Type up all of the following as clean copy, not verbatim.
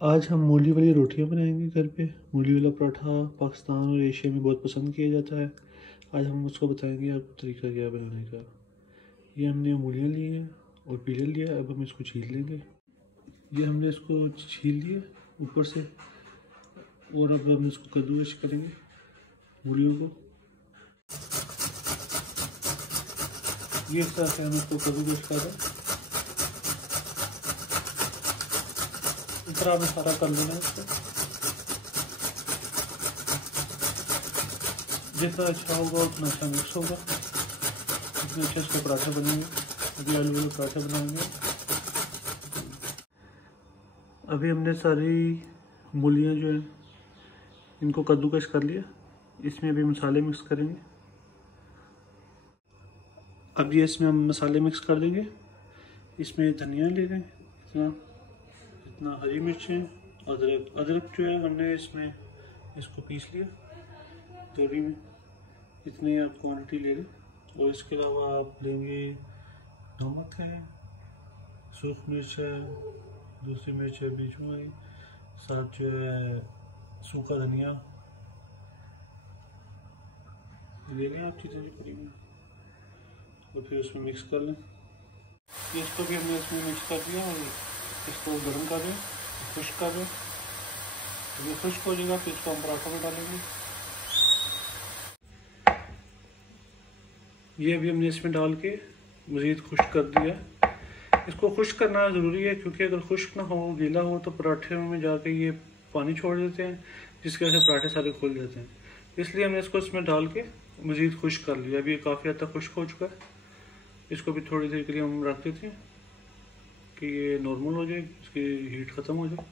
आज हम मूली वाली रोटियां बनाएंगे घर पे। मूली वाला पराठा पाकिस्तान और एशिया में बहुत पसंद किया जाता है। आज हम उसको बताएंगे आपको तरीका क्या है बनाने का। ये हमने मूलियां ली हैं और पील लिया। अब हम इसको छील लेंगे। ये हमने इसको छील लिया ऊपर से, और अब हम इसको कद्दूकस करेंगे मूलियों को। ये इस तरह से हम इसको कद्दूकस कर रहे हैं। इस तरह हमें सारा कर लेना है इसको। जितना अच्छा होगा उतना अच्छा मिक्स होगा, उतने अच्छे इसके पराठे बनेंगे। अभी आलू वाले पराठे बनाएंगे। अभी हमने सारी मूलियाँ जो है इनको कद्दूकस कर लिया। इसमें अभी मसाले मिक्स करेंगे। अब ये इसमें हम मसाले मिक्स कर देंगे। इसमें धनिया ले लें इतना हरी मिर्चें, अदरक जो है हमने इसमें इसको पीस लिया तोड़ी में। इतनी आप क्वांटिटी ले लें। और इसके अलावा आप लेंगे नमक है, सूख मिर्च है, दूसरी मिर्च है बीच में, साथ जो है सूखा धनिया ले लें आप चीज़ें जो करी में, और फिर उसमें मिक्स कर लें। इसको भी हमने इसमें मिक्स कर दिया और इसको गर्म कर दें, खुश्क कर दें। ये खुश्क हो जाएगा फिर इसको हम पराठों में डालेंगे। ये भी हमने इसमें डाल के मज़ीद खुश्क कर दिया। इसको खुश्क करना ज़रूरी है क्योंकि अगर खुश्क ना हो, गीला हो, तो पराठे में जाके ये पानी छोड़ देते हैं, जिसकी वजह से पराठे सारे खुल जाते हैं। इसलिए हमने इसको इसमें डाल के मज़ीद खुश्क कर लिया। अभी ये काफ़ी हद तक खुश्क हो चुका है। इसको भी थोड़ी देर के लिए हम रख देते हैं कि ये नॉर्मल हो जाए, इसकी हीट ख़त्म हो जाए,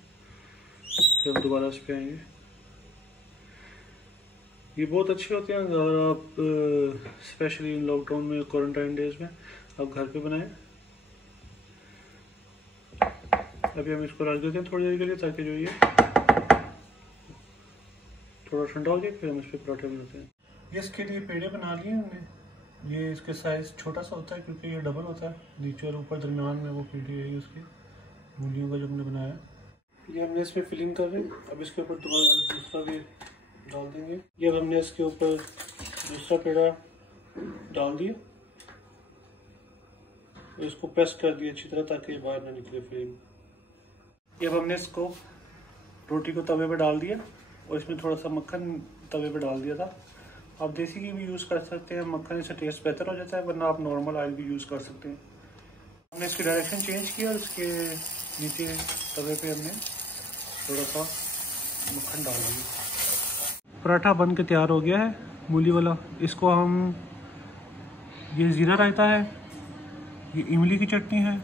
फिर हम दोबारा इस पर आएंगे। ये बहुत अच्छे होते हैं अगर आप स्पेशली इन लॉकडाउन में, क्वारंटाइन डेज में आप घर पे बनाएं। अभी हम इसको रख देते हैं थोड़ी देर के लिए ताकि जो ये थोड़ा ठंडा हो जाए, फिर हम इस पर पराठे बनाते हैं। ये इसके लिए पेड़े बना लिए हमने। ये इसके साइज़ छोटा सा होता है क्योंकि ये डबल होता है, नीचे और ऊपर दरमियान में वो पेड़े है उसकी मूलियों का जो हमने बनाया। ये हमने इसमें फिलिंग कर रहे हैं। अब इसके ऊपर दोबारा दूसरा भी डाल देंगे। ये अब हमने इसके ऊपर दूसरा पेड़ा डाल दिया, इसको प्रेस कर दिया अच्छी तरह ताकि बाहर ना निकले फिलिंग। ये अब हमने इसको रोटी को तवे पे डाल दिया और इसमें थोड़ा सा मक्खन तवे पे डाल दिया था। आप देसी घी भी यूज़ कर सकते हैं, मक्खन से टेस्ट बेहतर हो जाता है, वरना आप नॉर्मल ऑयल भी यूज़ कर सकते हैं। हमने इसकी डायरेक्शन चेंज किया और इसके नीचे तवे पे हमने थोड़ा सा मक्खन डाल दिया। पराठा बन के तैयार हो गया है मूली वाला। इसको हम, ये ज़ीरा रायता है, ये इमली की चटनी है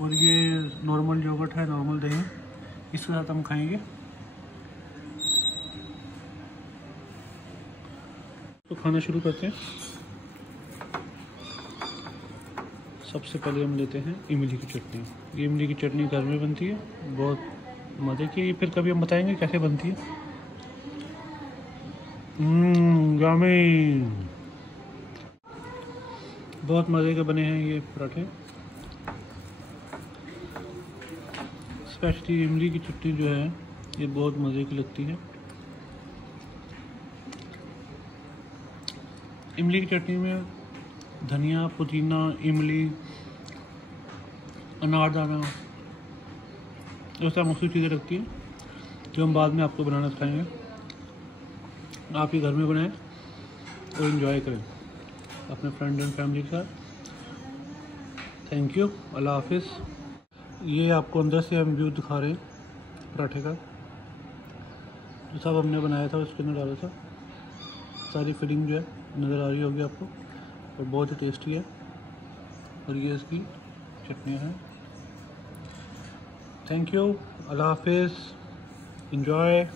और ये नॉर्मल योगर्ट है, नॉर्मल दही, इसके साथ हम खाएंगे। तो खाना शुरू करते हैं। सबसे पहले हम लेते हैं इमली की चटनी। ये इमली की चटनी घर में बनती है, बहुत मज़े की। फिर कभी हम बताएंगे कैसे बनती है। यम्मी, बहुत मज़े के बने हैं ये पराठे। स्पेशली इमली की चटनी जो है ये बहुत मज़े की लगती है। इमली की चटनी में धनिया, पुदीना, इमली, अनारदाना, ऐसा मुख्तलिफ चीज़ें रखती हैं जो हम बाद में आपको बनाना सिखाएंगे। आप ये घर में बनाएं और इन्जॉय करें अपने फ्रेंड एंड फैमिली के साथ। थैंक यू, अल्लाह हाफिज़। ये आपको अंदर से हम व्यू दिखा रहे हैं पराठे का, जो सब हमने बनाया था उसके अंदर डाला था। सारी फिलिंग जो है नज़र आ रही होगी आपको, और बहुत ही टेस्टी है। और ये इसकी चटनियाँ हैं। थैंक यू, अल्लाह हाफिज़, एंजॉय।